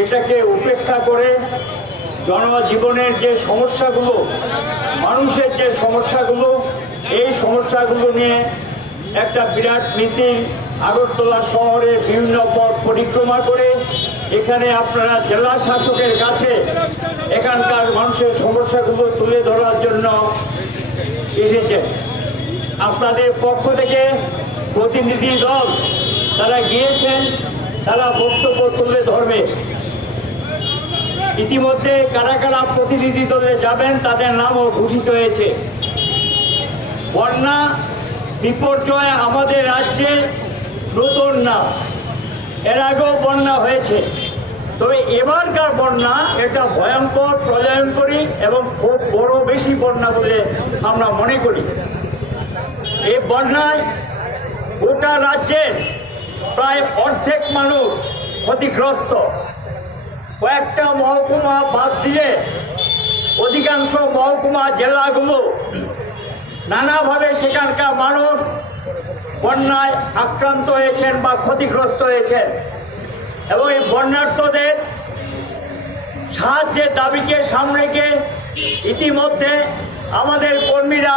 এটাকে উপেক্ষা করে জনজীবনের যে সমস্যাগুলো, মানুষের যে সমস্যাগুলো, এই সমস্যাগুলো নিয়ে একটা বিরাট মিছিল আগরতলা শহরে বিভিন্ন পথ পরিক্রমা করে এখানে আপনারা জেলা শাসকের কাছে এখানকার মানুষের সমস্যাগুলো তুলে ধরার জন্য এসেছেন। আপনাদের পক্ষ থেকে প্রতিনিধি দল তারা গিয়েছেন, তারা বক্তব্য তুলে ধরবে। ইতিমধ্যে কারা কারা প্রতিনিধি দলে যাবেন তাদের নামও ঘোষিত হয়েছে। বন্যা বিপর্যয় আমাদের রাজ্যে নতুন না, এর আগেও বন্যা হয়েছে, তবে এবারকার বন্যা এটা ভয়ঙ্কর, প্রলয়ঙ্করী এবং খুব বড় বেশি বন্যা বলে আমরা মনে করি। এই বন্যায় গোটা রাজ্যের প্রায় অর্ধেক মানুষ ক্ষতিগ্রস্ত। কয়েকটা মহকুমা বাদ দিয়ে অধিকাংশ মহকুমা জেলাগুলো নানাভাবে সেখানকার মানুষ বন্যায় আক্রান্ত হয়েছেন বা ক্ষতিগ্রস্ত হয়েছেন এবং এই বন্যার্তদের সাহায্যের দাবিকে সামনে রেখে ইতিমধ্যে আমাদের কর্মীরা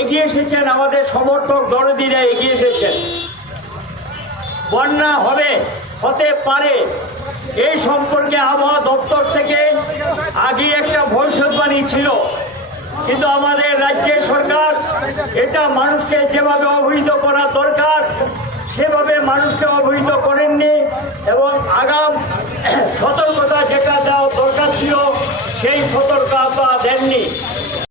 এগিয়ে এসেছেন, আমাদের সমর্থক দরদিরা এগিয়ে এসেছেন। বন্যা হতে পারে এই সম্পর্কে আবহাওয়া দপ্তর থেকে আগে একটা ভবিষ্যৎবাণী ছিল, কিন্তু আমাদের রাজ্যের সরকার এটা মানুষকে যেভাবে অবহিত করা দরকার সেভাবে মানুষকে অবহিত করেননি এবং আগাম সতর্কতা যেটা দেওয়া দরকার ছিল সেই সতর্কতা দেননি।